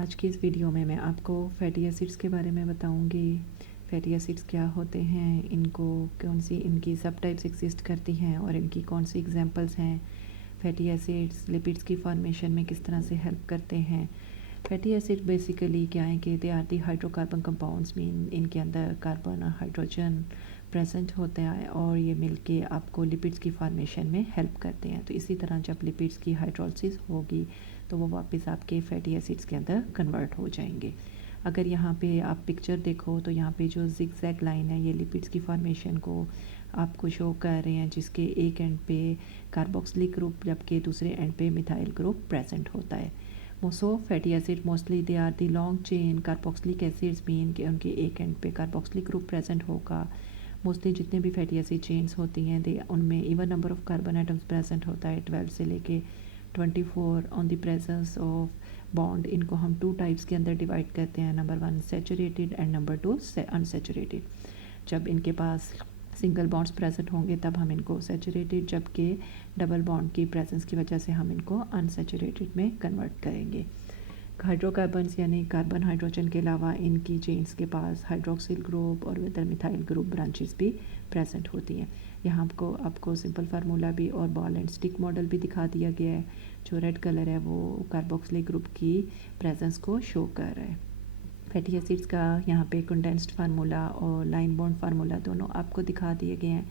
आज की इस वीडियो में मैं आपको फैटी एसिड्स के बारे में बताऊंगी। फैटी एसिड्स क्या होते हैं, इनको कौन सी इनकी सब टाइप्स एग्जिस्ट करती हैं और इनकी कौन सी एग्जांपल्स हैं। फैटी एसिड्स लिपिड्स की फॉर्मेशन में किस तरह से हेल्प करते हैं। फैटी एसिड बेसिकली क्या है कि they are the hydrocarbon compounds, mean इनके अंदर कार्बन और हाइड्रोजन प्रेजेंट होते हैं और ये मिलके आपको लिपिड्स की फॉर्मेशन में हेल्प करते हैं। तो इसी तरह जब लिपिड्स की हाइड्रोलिसिस होगी तो वो वापस आपके फैटी एसिड्स के अंदर कन्वर्ट हो जाएंगे। अगर यहाँ पे आप पिक्चर देखो तो यहाँ पे जो जिगजैग लाइन है ये लिपिड्स की फॉर्मेशन को आपको शो कर रहे हैं, जिसके एक एंड पे कार्बोक्सिलिक ग्रुप जबकि दूसरे एंड पे मिथाइल ग्रुप प्रेजेंट होता है। So fatty acid mostly they are the long chain carboxylic acids, mean कि उनके एक एंड पे कार्बोक्सिलिक ग्रुप प्रेजेंट होगा। मोस्टली जितने भी फैटी एसिड चेन्स होती हैं दे उनमें even number of carbon atoms present होता है, 12 से लेके 24 on the presence of bond. इनको हम टू टाइप्स के अंदर डिवाइड करते हैं, number 1 saturated and number 2 unsaturated. जब इनके पास सिंगल बॉन्ड्स प्रेजेंट होंगे तब हम इनको सैचुरेटेड, जबकि डबल बॉन्ड की प्रेजेंस की वजह से हम इनको अनसैचुरेटेड में कन्वर्ट करेंगे। हाइड्रोकार्बन्स यानी कार्बन हाइड्रोजन के अलावा इनकी चेन्स के पास हाइड्रोक्सिल ग्रुप और विद मिथाइल ग्रुप ब्रांचेस भी प्रेजेंट होती हैं। यहाँ आपको सिंपल फार्मूला भी और बॉल एंड स्टिक मॉडल भी दिखा दिया गया है। जो रेड कलर है वो कार्बोक्सिलिक ग्रुप की प्रेजेंस को शो कर रहा है। फैटी एसिड्स का यहाँ पे कंडेंस्ड फार्मूला और लाइन बॉन्ड फार्मूला दोनों आपको दिखा दिए गए हैं।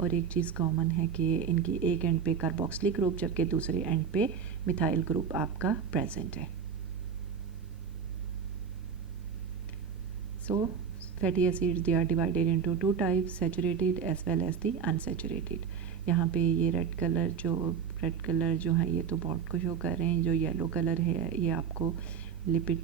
और एक चीज़ कॉमन है कि इनकी एक एंड पे कार्बोक्सिलिक ग्रुप जबकि दूसरे एंड पे मिथाइल ग्रुप आपका प्रेजेंट है। So fatty acids they are divided into two types, saturated as well as the unsaturated। यहाँ पे ये रेड कलर जो है ये तो बॉन्ड को शो कर रहे हैं, जो येलो कलर है ये आपको लिपिड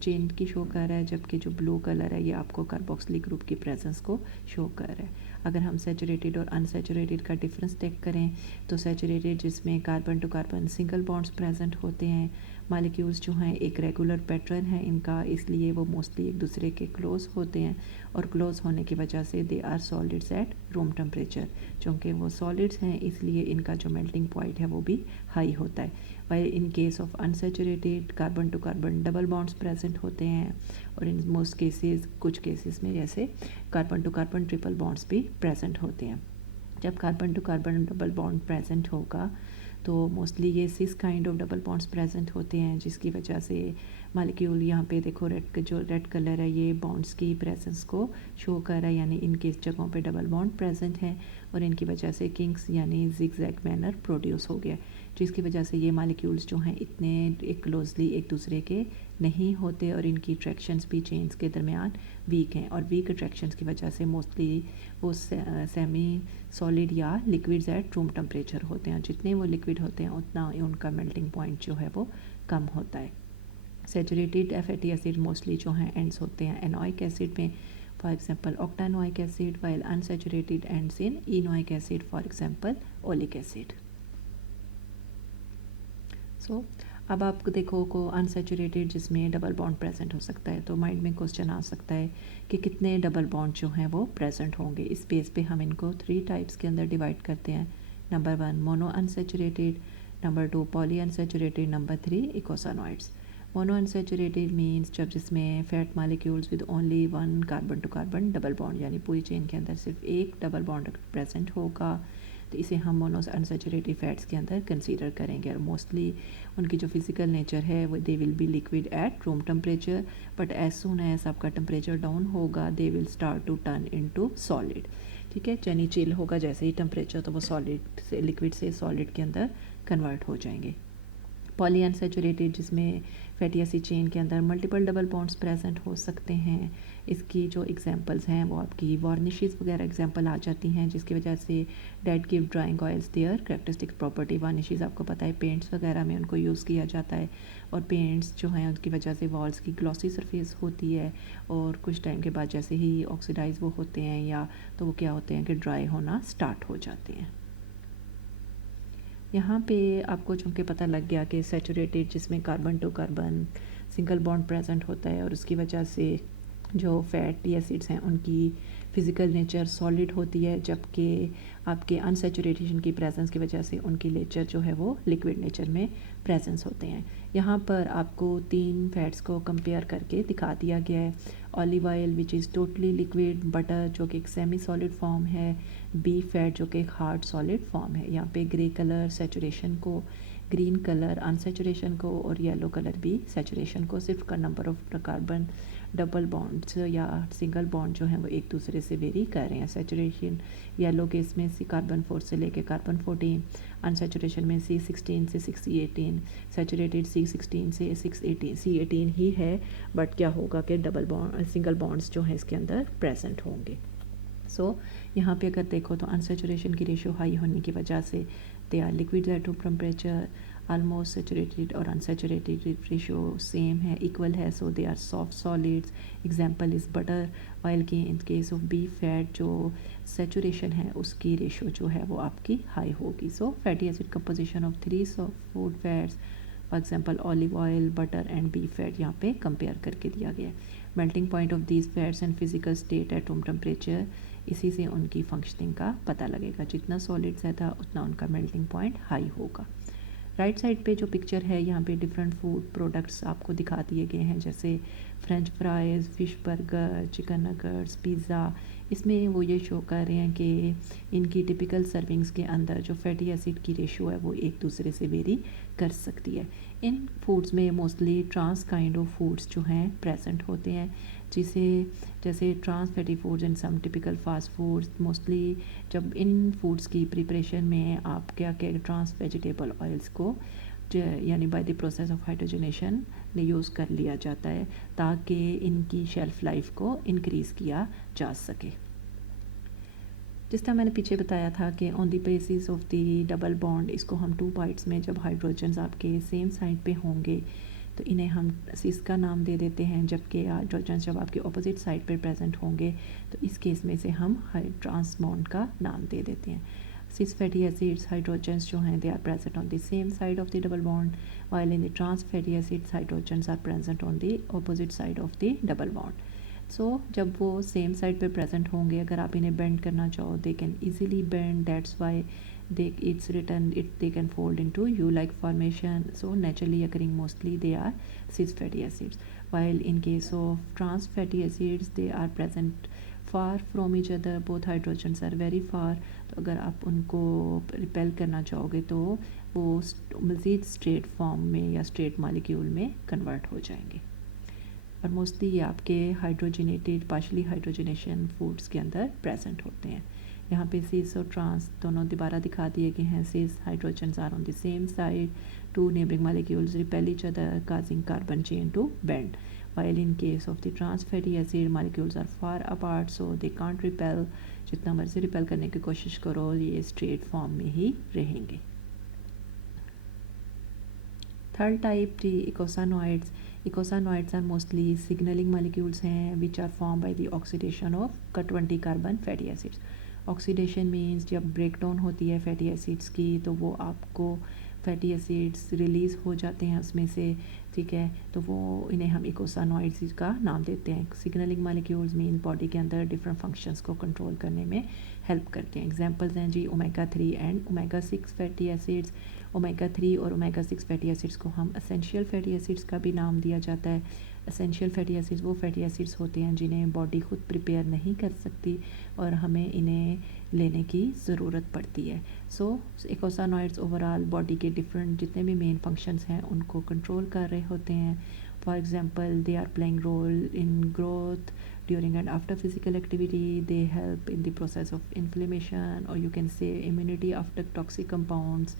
चेन की शो कर रहा है, जबकि जो ब्लू कलर है ये आपको कार्बोक्सिलिक ग्रुप की प्रेजेंस को शो कर रहा है। अगर हम सैचुरेटेड और अनसैचुरेटेड का डिफरेंस चेक करें तो सैचुरेटेड जिसमें carbon to carbon single bonds present होते हैं, मालिक्यूल्स जो हैं एक रेगुलर पैटर्न है इनका, इसलिए वो मोस्टली एक दूसरे के क्लोज होते हैं और क्लोज होने की वजह से they are solids at room temperature. चूँकि वो सॉलिड्स हैं इसलिए इनका जो मेल्टिंग पॉइंट है वो भी हाई होता है। While in case of unsaturated carbon to carbon double bonds present होते हैं और इन मोस्ट केसेस कुछ केसेस में जैसे carbon to carbon triple bonds भी प्रेजेंट होते हैं। जब carbon to carbon double bond present होगा तो मोस्टली ये cis kind of double bonds present होते हैं, जिसकी वजह से मालिक्यूल यहाँ पे देखो जो रेड कलर है ये बॉन्ड्स की प्रेजेंस को शो कर रहा है, यानी इनके जगहों पे डबल बॉन्ड प्रेजेंट है और इनकी वजह से किंग्स यानी जिगजैग मैनर प्रोड्यूस हो गया, जिसकी वजह से ये मालिक्यूल्स जो हैं इतने क्लोजली एक दूसरे के नहीं होते और इनकी अट्रैक्शंस भी चेन्स के दरमियान वीक हैं और वीक अट्रैक्शंस की वजह से मोस्टली वो सेमी सॉलिड या लिक्विड्स एट रूम टेम्परेचर होते हैं। जितने वो लिक्विड होते हैं उतना उनका मेल्टिंग पॉइंट जो है वो कम होता है। सैचुरेटेड फैटी एसिड मोस्टली जो हैं एंड्स होते हैं एनोइक एसिड में, for example octanoic acid, while unsaturated ends in enoic acid, for example oleic acid. So अब आप देखो को अनसैचुरेटेड जिसमें डबल बॉन्ड प्रेजेंट हो सकता है, तो माइंड में क्वेश्चन आ सकता है कि कितने डबल बॉन्ड जो हैं वो प्रेजेंट होंगे। इस बेस पे हम इनको 3 टाइप्स के अंदर डिवाइड करते हैं, number 1 mono unsaturated, number 2 poly unsaturated, number 3 eicosanoids. Mono unsaturated means जब जिसमें fat molecules with only 1 carbon to carbon double bond, यानी पूरी चेन के अंदर सिर्फ एक डबल बॉन्ड प्रेजेंट होगा, तो इसे हम मोनो अनसैचुरेटेड फैट्स के अंदर कंसीडर करेंगे। और मोस्टली उनकी जो फिज़िकल नेचर है वो they will be liquid at room temperature, but as soon as आपका टेम्परेचर डाउन होगा they will start to turn into solid. ठीक है, यानी चिल होगा जैसे ही टेम्परेचर तो वो सॉलिड से लिक्विड से सॉलिड के अंदर कन्वर्ट हो जाएंगे। पॉली अनसैचुरेटेड जिसमें फैटी एसिड चेन के अंदर मल्टीपल डबल बॉन्ड्स प्रेजेंट हो सकते हैं, इसकी जो एग्जांपल्स हैं वो आपकी वार्निशेस वगैरह एग्जांपल आ जाती हैं, जिसकी वजह से dead give drawing oils there characteristic property. Varnishes आपको पता है पेंट्स वगैरह में उनको यूज़ किया जाता है और पेंट्स जो हैं उनकी वजह से वॉल्स की ग्लॉसी सरफेस होती है और कुछ टाइम के बाद जैसे ही ऑक्सीडाइज वो होते हैं या तो वो क्या होते हैं कि ड्राई होना स्टार्ट हो जाते हैं। यहाँ पे आपको चूँकि पता लग गया कि सैचुरेटेड जिसमें carbon to carbon single bond present होता है और उसकी वजह से जो फैटी एसिड्स हैं उनकी फिज़िकल नेचर सॉलिड होती है, जबकि आपके अनसेचुरेशन की प्रेजेंस की वजह से उनकी नेचर जो है वो लिक्विड नेचर में प्रेजेंस होते हैं। यहाँ पर आपको 3 फैट्स को कंपेयर करके दिखा दिया गया है। Olive oil which is totally liquid, butter जो कि एक सेमी सॉलिड फॉर्म है, बीफ फैट जो कि एक हार्ड सॉलिड फॉर्म है। यहाँ पे ग्रे कलर सेचुरेशन को, ग्रीन कलर अनसेचुरेशन को और येलो कलर भी सेचुरेशन को। सिर्फ का number of carbon double bonds या सिंगल बॉन्ड जो हैं वो एक दूसरे से वेरी कर रहे हैं। सेचुरेशन येलो केस में C-carbon 4 से लेके कार्बन 14, अनसेचुरेशन में C16 से C18, सेचुरेटेड C16 से C18 ही है, बट क्या होगा कि डबल बॉन्ड सिंगल बॉन्ड्स जो हैं इसके अंदर प्रेजेंट होंगे। यहाँ पे अगर देखो तो अनसेचुरेशन की रेशियो हाई होने की वजह से they are liquid at room temperature, almost saturated और अनसेचुरेटेड रेशियो सेम है, इक्वल है, so they are soft solids. Example is butter. Oil की in case of beef fat जो सेचुरेशन है उसकी रेशियो जो है वो आपकी हाई होगी। So fatty acid composition of 3 soft food fats, for example olive oil, butter and beef fat यहाँ पे कंपेयर करके दिया गया है। Melting point of these fats and physical state eight room temperature, इसी से उनकी फंक्शनिंग का पता लगेगा। जितना सॉलिड रहता उतना उनका मेल्टिंग पॉइंट हाई होगा। राइट साइड पे जो पिक्चर है यहाँ पे डिफरेंट फूड प्रोडक्ट्स आपको दिखा दिए गए हैं, जैसे French fries, fish burger, chicken nuggets, pizza. इसमें वो ये शो कर रहे हैं कि इनकी टिपिकल सर्विंग्स के अंदर जो फैटी एसिड की रेशियो है वो एक दूसरे से वेरी कर सकती है। इन फूड्स में mostly trans kind of foods जो हैं प्रेजेंट होते हैं, जिसे जैसे trans fatty foods and some typical fast foods. Mostly जब इन फूड्स की प्रिपरेशन में आप क्या क्या ट्रांस वेजिटेबल ऑयल्स को यानी by the process of hydrogenation use कर लिया जाता है ताकि इनकी शेल्फ़ लाइफ को इंक्रीज़ किया जा सके। जिस तरह मैंने पीछे बताया था कि on the basis of the double bond, इसको हम 2 पार्ट्स में जब हाइड्रोजन्स आपके सेम साइड पे होंगे तो इन्हें हम सिस का नाम दे देते हैं, जबकि हाइड्रोजन्स जब आपके ऑपोजिट साइड पर प्रेजेंट होंगे तो इस केस में से हम ट्रांस बॉन्ड का नाम दे देते हैं। cis fatty acids hydrogens जो हैं they are present on the same side of the double bond, while in the trans fatty acids hydrogens are present on the opposite side of the double bond. So जब वो same side पे present होंगे, अगर आप इन्हें bend करना चाहो they can easily bend, that's why they can fold into U-like formation. So naturally occurring mostly they are cis fatty acids, while in case of trans fatty acids they are present far from each other, both hydrogens are very far. तो अगर आप उनको repel करना चाहोगे तो वो मज़ीद straight form में या स्ट्रेट मालिक्यूल में कन्वर्ट हो जाएंगे। और मोस्टली ये आपके हाइड्रोजनेटेड पार्शली हाइड्रोजनेशन फूड्स के अंदर प्रेजेंट होते हैं। यहाँ पे सिस और ट्रांस दोनों दोबारा दिखा दिए गए हैं। Cis hydrogens are on the same side, 2 neighboring molecules repel each other causing carbon chain to bend, while in case of the trans fatty acid molecules are far apart so they can't repel. जितना मर्जी repel करने की कोशिश करो ये straight form में ही रहेंगे। Third type the eicosanoids. Eicosanoids are mostly signalling molecules हैं which are form by the oxidation of 20 carbon fatty acids. Oxidation means जब ब्रेक डाउन होती है फैटी एसिड्स की तो वो आपको फैटी एसिड्स रिलीज़ हो जाते हैं उसमें से, ठीक है, तो वो इन्हें हम इकोसानोइड्स का नाम देते हैं। सिग्नलिंग मॉलिक्यूल्स मीन बॉडी के अंदर डिफरेंट फंक्शंस को कंट्रोल करने में हेल्प करते हैं। एग्जांपल्स हैं जी omega 3 and omega 6 fatty acids. Omega 3 और ओमेगा 6 फैटी एसिड्स को हम एसेंशियल फैटी एसिड्स का भी नाम दिया जाता है। एसेंशियल फैटी एसिड्स वो फैटी एसिड्स होते हैं जिन्हें बॉडी खुद प्रिपेयर नहीं कर सकती और हमें इन्हें लेने की ज़रूरत पड़ती है। सो इकोसानोइड्स ओवरऑल बॉडी के डिफरेंट जितने भी मेन फंक्शंस हैं उनको कंट्रोल कर रहे होते हैं। For example they are playing role in growth during and after physical activity, they help in the process of inflammation, or you can say immunity after toxic compounds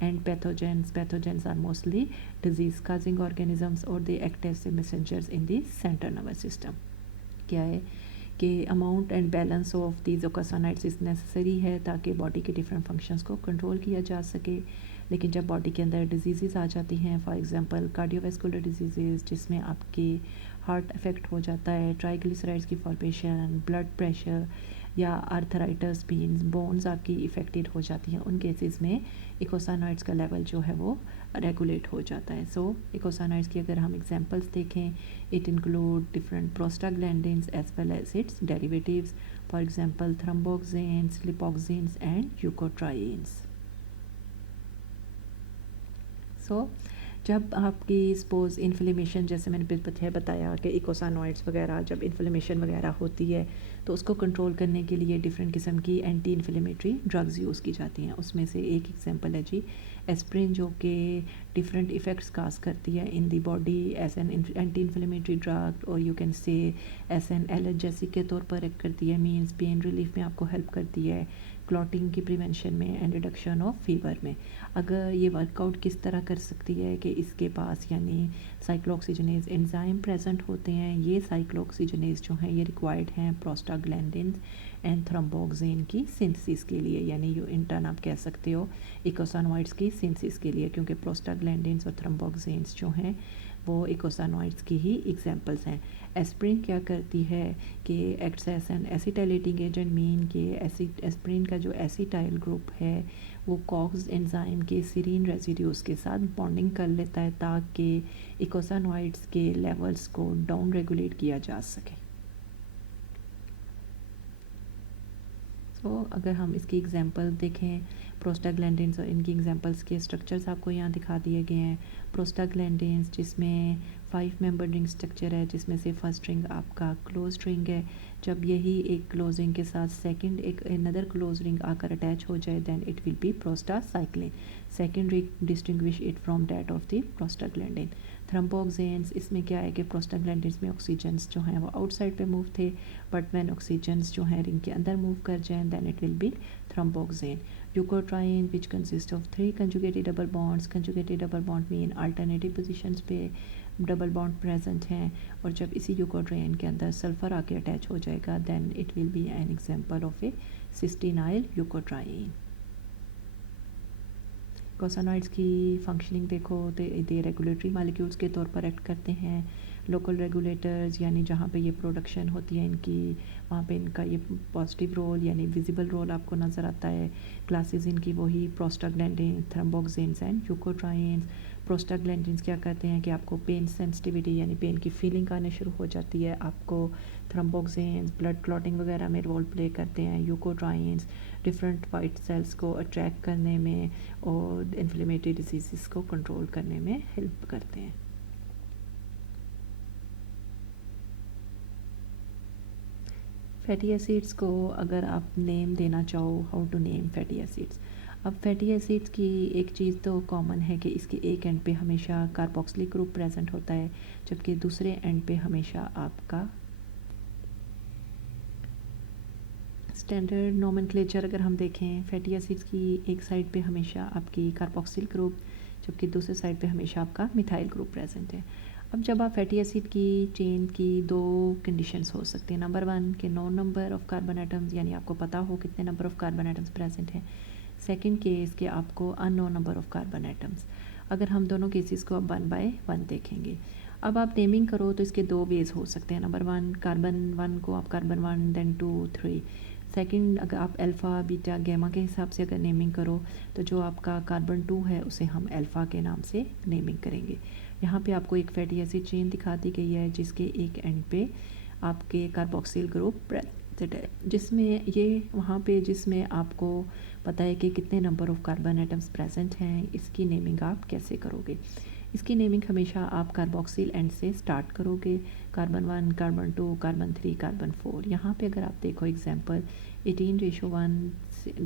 and pathogens. Pathogens are mostly disease causing organisms or they act as the messengers in the central nervous system. क्या है कि amount and balance of these eicosanoids is necessary है ताकि body के different functions को control किया जा सके। लेकिन जब बॉडी के अंदर डिजीज़ आ जाती हैं, फॉर एग्जांपल कार्डियोवैस्कुलर डिजीज़ जिसमें आपके हार्ट अफेक्ट हो जाता है, ट्राइग्लिसराइड्स की फॉर्मेशन, ब्लड प्रेशर या आर्थराइटिस पेन्स, बोन्स आपकी इफ़ेक्टेड हो जाती हैं, उन केसेस में इकोसानॉइड्स का लेवल जो है वो रेगुलेट हो जाता है। सो इकोसानॉइड्स की अगर हम एग्जांपल्स देखें, it include different prostaglandins as well as its derivatives, for example thromboxanes, lipoxins and leukotrienes. So जब आपकी सपोज़ इन्फ्लेमेशन, जैसे मैंने पीछे बताया कि इकोसानॉइड्स वगैरह जब इन्फ्लेमेशन वगैरह होती है तो उसको कंट्रोल करने के लिए डिफरेंट किस्म की एंटी इन्फ्लेमेटरी ड्रग्स यूज़ की जाती हैं। उसमें से एक एग्जांपल है जी एस्प्रिन, जो कि डिफरेंट इफ़ेक्ट्स काज करती है in the body as an anti inflammatory drug, और you can say as an analgesic के तौर पर एक्ट करती है, मीन्स पेन रिलीफ में आपको हेल्प करती है, क्लॉटिंग की प्रिवेंशन में एंड रिडक्शन ऑफ फीवर में। अगर ये वर्कआउट किस तरह कर सकती है कि इसके पास यानी साइक्लोऑक्सीजनेज एंजाइम प्रेजेंट होते हैं। ये साइक्लोऑक्सीजनेज जो हैं ये रिक्वायर्ड हैं प्रोस्टाग्लैंडिन एंड थ्रोम्बोक्सिन की सिंथेसिस के लिए, यानी यू इन टर्न आप कह सकते हो इकोसानॉइड्स की सिंथेसिस के लिए, क्योंकि प्रोस्टाग्लैंडिन्स और थ्रोम्बोक्सिन्स जो हैं वो इकोसानॉइड्स की ही एग्जांपल्स हैं। एस्प्रिन क्या करती है कि acts as an acetylating agent, mean कि एस्प्रिन का जो एसिटाइल ग्रुप है वो कॉक्स एंजाइम के सीरीन रेसिड्यूज़ के साथ बॉन्डिंग कर लेता है ताकि इकोसानॉइड्स के लेवल्स को डाउन रेगुलेट किया जा सके। सो अगर हम इसकी एग्जांपल देखें, प्रोस्टाग्लैंडिन्स और इनकी एग्जांपल्स के स्ट्रक्चर्स आपको यहाँ दिखा दिए गए हैं। प्रोस्टाग्लैंडिन्स जिसमें 5 मेंबर रिंग स्ट्रक्चर है, जिसमें से फर्स्ट रिंग आपका क्लोज रिंग है। जब यही एक क्लोज रिंग के साथ सेकंड एक अनदर क्लोज रिंग आकर अटैच हो जाए then it will be prostacyclin. Second ring distinguish it from that of the prostaglandin. Thromboxanes, इसमें क्या है कि प्रोस्टाग्लैंडिन्स में ऑक्सीजन्स जो हैं वो आउटसाइड पे मूव थे, बट व्हेन ऑक्सीजन्स जो हैं रिंग के अंदर मूव कर जाएं then it will be thromboxane. Leukotriene which consist of 3 conjugated double bonds, conjugated double bond mean alternative positions पे डबल बॉन्ड प्रेजेंट हैं, और जब इसी यूकोट्राइन के अंदर सल्फर आके अटैच हो जाएगा then it will be an example of a cysteinyl leukotriene. Eicosanoids की फंक्शनिंग देखो तो दे रेगुलेटरी मॉलिक्यूल्स के तौर पर एक्ट करते हैं। लोकल रेगुलेटर्स यानी जहाँ पे ये प्रोडक्शन होती है इनकी, वहाँ पे इनका ये पॉजिटिव रोल यानी विजिबल रोल आपको नज़र आता है। क्लासेस इनकी वही प्रोस्टाग्लैंडिन, थ्रोम्बोक्सिन्स एंड यूकोट्राइन्स। प्रोस्टाग्लैंडिन्स क्या करते हैं कि आपको पेन सेंसिटिविटी यानी पेन की फीलिंग आने शुरू हो जाती है आपको। थ्रोम्बोक्सिन्स ब्लड क्लॉटिंग वगैरह में रोल प्ले करते हैं। यूकोट्राइन्स डिफरेंट वाइट सेल्स को अट्रैक्ट करने में और इन्फ्लेमेटरी डिजीज़ को कंट्रोल करने में हेल्प करते हैं। फैटी एसिड्स को अगर आप नेम देना चाहो, how to name fatty acids. अब फैटी एसिड्स की एक चीज़ तो कॉमन है कि इसके एक एंड पे हमेशा कार्बोक्सिलिक ग्रुप प्रेजेंट होता है, जबकि दूसरे एंड पे हमेशा आपका स्टैंडर्ड नोमेनक्लेचर अगर हम देखें फैटी एसिड्स की, एक साइड पे हमेशा आपकी कार्बोक्सिल ग्रुप, जबकि दूसरे साइड पे हमेशा आपका मिथाइल ग्रुप प्रेजेंट है। अब जब आप फैटी एसिड की चेन की 2 कंडीशंस हो सकती हैं। नंबर 1 के know number of carbon atoms, यानी आपको पता हो कितने number of carbon atoms present हैं। सेकंड केस के आपको unknown number of carbon atoms. अगर हम दोनों केसेस को अब 1 बाय 1 देखेंगे, अब आप नेमिंग करो तो इसके 2 वेज हो सकते हैं। नंबर 1 कार्बन 1 को आप कार्बन 1 देन 2 3। सेकंड अगर आप अल्फ़ा बीटा गैमा के हिसाब से अगर नेमिंग करो तो जो आपका कार्बन 2 है उसे हम अल्फ़ा के नाम से नेमिंग करेंगे। यहाँ पे आपको एक फैटी एसिड चेन दिखा दी गई है जिसके एक एंड पे आपके कार्बोक्सिल ग्रुप प्रेजेंट है, जिसमें ये वहाँ पे जिसमें आपको पता है कि कितने number of carbon atoms present हैं। इसकी नेमिंग आप कैसे करोगे? इसकी नेमिंग हमेशा आप कार्बोक्सिल एंड से स्टार्ट करोगे। Carbon 1, carbon 2, carbon 3, carbon 4। यहाँ पे अगर आप देखो एग्जांपल 18:1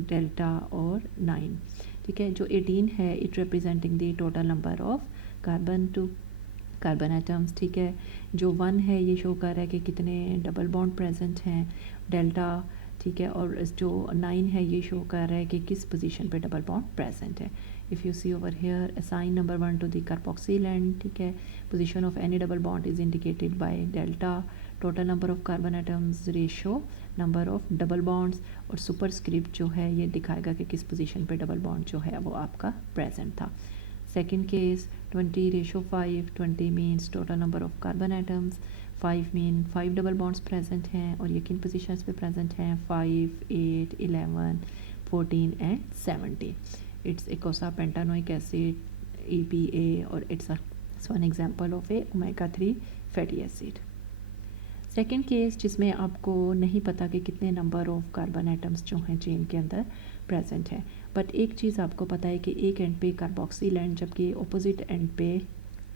डेल्टा और 9, ठीक है। जो 18 है it representing the total number of carbon 2 carbon atoms, ठीक है। जो 1 है ये शो कर रहा है कि कितने डबल बॉन्ड प्रेजेंट हैं, डेल्टा, ठीक है। और जो 9 है ये शो कर रहा है कि किस पोजीशन पे डबल बॉन्ड प्रेजेंट है। If you see over here assign number 1 to the carboxyl end, ठीक है। Position of any double bond is indicated by delta, total number of carbon atoms ratio number of double bonds, और superscript जो है ये दिखाएगा कि किस position पे डबल बॉन्ड जो है वो आपका प्रेजेंट था। Second case 20:5, 20 means total number of carbon atoms, 5 mean 5 double bonds present हैं और ये किन पोजिशंस पे प्रेजेंट हैं, 5, 8, 11, 14 and 17. It's एकोसा pentanoic acid EPA और it's one example of A omega 3 fatty acid. Second case जिसमें आपको नहीं पता कि कितने नंबर ऑफ कार्बन एटम्स जो हैं चेन के अंदर प्रेजेंट है, बट एक चीज़ आपको पता है कि एक एंड पे कार्बोक्सिल एंड जबकि अपोजिट एंड पे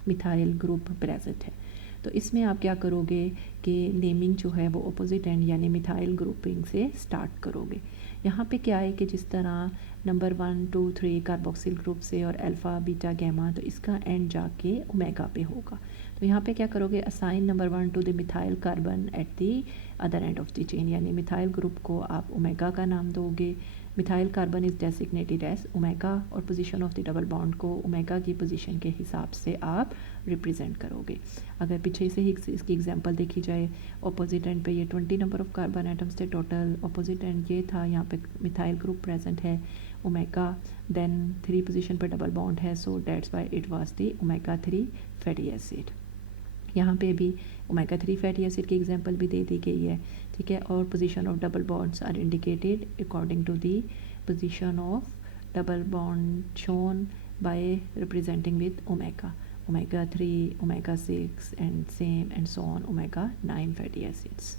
मिथाइल ग्रुप प्रेजेंट है. तो इसमें आप क्या करोगे कि नेमिंग जो है वो अपोजिट एंड यानी मिथाइल ग्रुपिंग से स्टार्ट करोगे. यहाँ पे क्या है कि जिस तरह नंबर 1, 2, 3 कार्बोक्सिल ग्रुप से और अल्फ़ा बीटा गैमा, तो इसका एंड जाके ओमेगा पे होगा. तो यहाँ पे क्या करोगे, assign number 1 to the methyl carbon at the other end of the chain, यानी मिथाइल ग्रुप को आप ओमेगा का नाम दोगे. Methyl carbon is designated as omega और position of the double bond को ओमेगा की पोजीशन के हिसाब से आप रिप्रेजेंट करोगे. अगर पीछे से ही इसकी एग्जांपल देखी जाए, अपोजिट एंड पे ये 20 नंबर ऑफ कार्बन एटम्स थे टोटल, अपोजिट एंड ये था, यहाँ पे मिथाइल ग्रुप प्रेजेंट है ओमेगा, देन 3 पोजीशन पे डबल बॉन्ड है, so that's why it was the omega 3 fatty acid. यहाँ पे भी ओमेगा 3 फैटी एसिड की एग्जांपल भी दे दी गई है, ठीक है. और position of double bonds are indicated according to the position of double bond shown bye representing with omega 3, omega 6 and same and so on omega 9 fatty acids.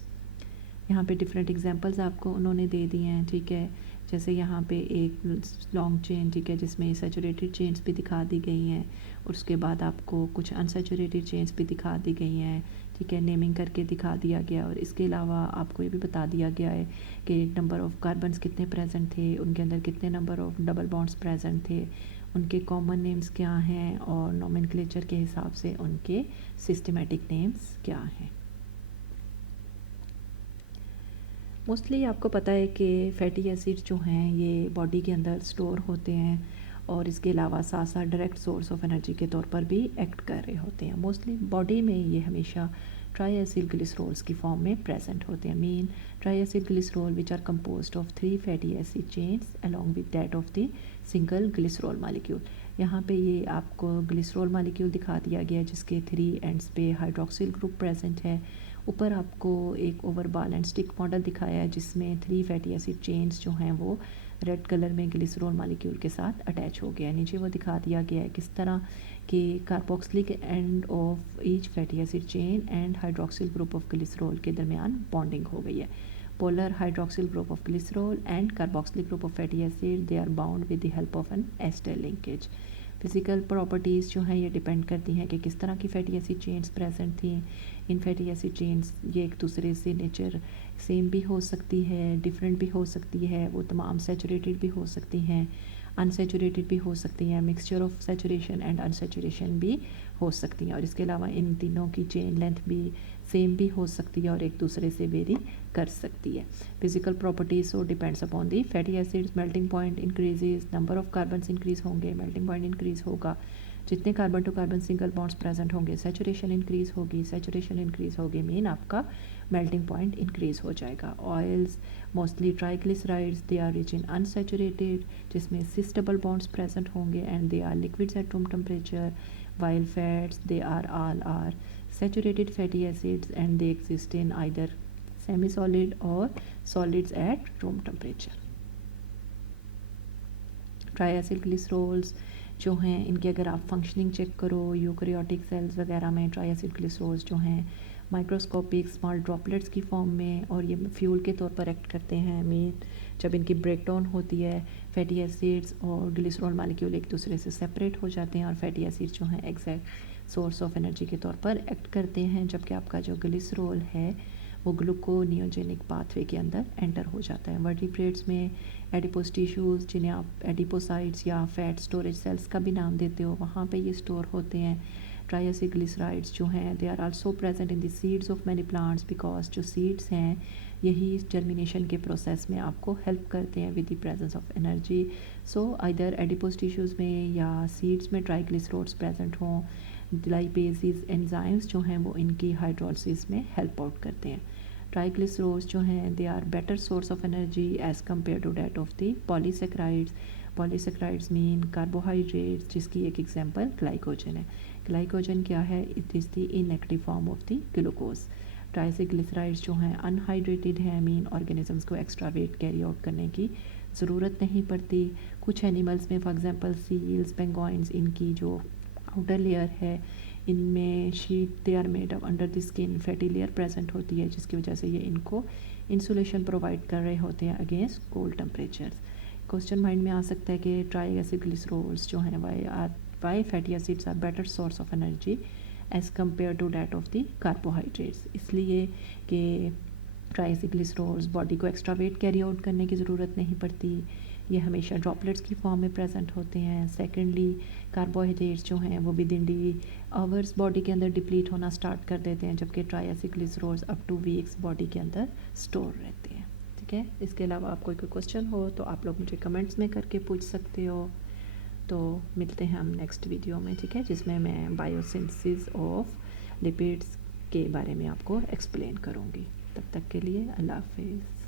यहाँ पे डिफरेंट एग्जांपल्स आपको उन्होंने दे दिए हैं, ठीक है. जैसे यहाँ पे एक लॉन्ग चेन, ठीक है, जिसमें सैचुरेटेड चेन्स भी दिखा दी गई हैं और उसके बाद आपको कुछ अनसैचुरेटेड चेन्स भी दिखा दी गई हैं, ठीक है, नेमिंग करके दिखा दिया गया. और इसके अलावा आपको ये भी बता दिया गया है कि नंबर ऑफ़ कार्बन्स कितने प्रेजेंट थे, उनके अंदर कितने number of double bonds present थे, उनके कॉमन नेम्स क्या हैं और नोमेनक्लेचर के हिसाब से उनके सिस्टमेटिक नेम्स क्या हैं. मोस्टली आपको पता है कि फैटी एसिड्स जो हैं ये बॉडी के अंदर स्टोर होते हैं और इसके अलावा साथ साथ डायरेक्ट सोर्स ऑफ एनर्जी के तौर पर भी एक्ट कर रहे होते हैं. मोस्टली बॉडी में ये हमेशा ट्राईएसिल ग्लिसरॉल्स की फॉर्म में प्रेजेंट होते हैं. Mean triacyl glycerol which are composed of 3 fatty acid chains along with that of the single glycerol molecule. यहाँ पे ये आपको ग्लिसरॉल मॉलिक्यूल दिखा दिया गया जिसके 3 एंड्स पे हाइड्रोक्सिल ग्रुप प्रेजेंट है. ऊपर आपको एक over ball and stick model दिखाया है जिसमें 3 फैटी एसिड चेन्स जो हैं वो रेड कलर में ग्लिसरॉल मॉलिक्यूल के साथ अटैच हो गया है. नीचे वो दिखा दिया गया है किस तरह कि carboxylic end of each fatty acid chain and hydroxyl group of glycerol के दरमियान बॉन्डिंग हो गई है. Polar hydroxyl group of glycerol and carboxylic group of fatty acid they are bound with the help of an ester linkage. Physical properties जो हैं ये depend करती हैं कि किस तरह की फैटी एसिड चेन्स प्रेजेंट थी. इन फैटी एसिड चेन्स ये एक दूसरे से नेचर सेम भी हो सकती है, डिफरेंट भी हो सकती है, वो तमाम सैचुरेटेड भी हो सकती हैं, अनसैचुरेटेड भी हो सकती हैं, mixture of saturation and unsaturation भी हो सकती हैं. और इसके अलावा इन तीनों की चेन लेंथ भी सेम भी हो सकती है और एक दूसरे से वेरी कर सकती है. Physical properties so depends upon the fatty acids. Melting point increases, number of carbons increase होंगे, मेल्टिंग पॉइंट इंक्रीज होगा. जितने carbon to carbon single bonds present होंगे सैचुरेशन इंक्रीज होगी, सैचुरेशन इंक्रीज होगी मीन आपका मेल्टिंग पॉइंट इंक्रीज हो जाएगा. Oils mostly triglycerides they are rich in unsaturated जिसमें 6 डबल बॉन्ड्स प्रेजेंट होंगे and they are liquids at room temperature. while fats they are all are saturated fatty acids and they exist in either semi-solid or solids at room temperature. Triacyl glycerols जो हैं इनकी अगर आप functioning check करो eukaryotic cells वगैरह में triacyl glycerols जो हैं माइक्रोस्कोपिक स्मॉल ड्रॉपलेट्स की फॉर्म में और ये फ्यूल के तौर पर एक्ट करते हैं. मीन जब इनकी ब्रेकडाउन होती है फैटी एसिड्स और ग्लिसरॉल मॉलिक्यूल एक दूसरे से सेपरेट हो जाते हैं और फैटी एसिड्स जो हैं एग्जैक्ट सोर्स ऑफ एनर्जी के तौर पर एक्ट करते हैं, जबकि आपका जो ग्लिसरॉल है वो ग्लूकोनियोजेनिक पाथवे के अंदर एंटर हो जाता है. वर्टिब्रेट्स में एडिपोस टिश्यूज़ जिन्हें आप एडिपोसाइट्स या फैट स्टोरेज सेल्स का भी नाम देते हो वहाँ पे ये स्टोर होते हैं. ट्राईएसिल ग्लिसराइड्स जो हैं they are also present in the seeds of many plants because जो सीड्स हैं यही जर्मिनेशन के प्रोसेस में आपको हेल्प करते हैं with the presence of energy. So either adipose tissues में या सीड्स में ट्राइग्लिसरॉल्स प्रेजेंट हों, लाइपेजेस एंजाइम्स जो हैं वो इनकी हाइड्रोलिसिस में हेल्प आउट करते हैं. ट्राइग्लिसरॉल्स जो हैं they are better source of energy as compare to that of the polysaccharides. Polysaccharides mean carbohydrates, जिसकी एक एग्जांपल ग्लाइकोजन है। ग्लाइकोजन क्या है? It is the inactive form of the glucose. Triglycerides जो हैं अनहाइड्रेटेड हैं, मीन ऑर्गेनिजम्स को extra weight carry out करने की ज़रूरत नहीं पड़ती। कुछ एनिमल्स में फॉर एग्जांपल सील्स, पेंगुइन्स, इनकी जो आउटर लेयर है इनमें sheet they are made up under the skin fatty layer present होती है, जिसकी वजह से ये इनको इंसुलेशन प्रोवाइड कर रहे होते हैं against cold temperatures. Question mind में आ सकता है कि ट्राई एसिडग्लिसरोल्स जो हैं why fatty acids are better source of energy as compare to that of the carbohydrates. इसलिए कि ट्राइग्लिसरोल्स बॉडी को एक्स्ट्रा वेट कैरी आउट करने की ज़रूरत नहीं पड़ती, ये हमेशा ड्रॉपलेट्स की फॉर्म में प्रेजेंट होते हैं। सेकेंडली कार्बोहाइड्रेट्स जो हैं वो with in D hours body के अंदर डिप्लीट होना स्टार्ट कर देते हैं, जबकि ट्राइग्लिसरोल्स अप टू वीक्स बॉडी के अंदर स्टोर रहते हैं। ठीक है, इसके अलावा आपको कोई क्वेश्चन हो तो आप लोग मुझे कमेंट्स में करके पूछ सकते हो। तो मिलते हैं हम नेक्स्ट वीडियो में, ठीक है, जिसमें मैं बायोसिंथेसिस ऑफ लिपिड्स के बारे में आपको एक्सप्लेन करूँगी। तब तक के लिए अल्लाह हाफिज़।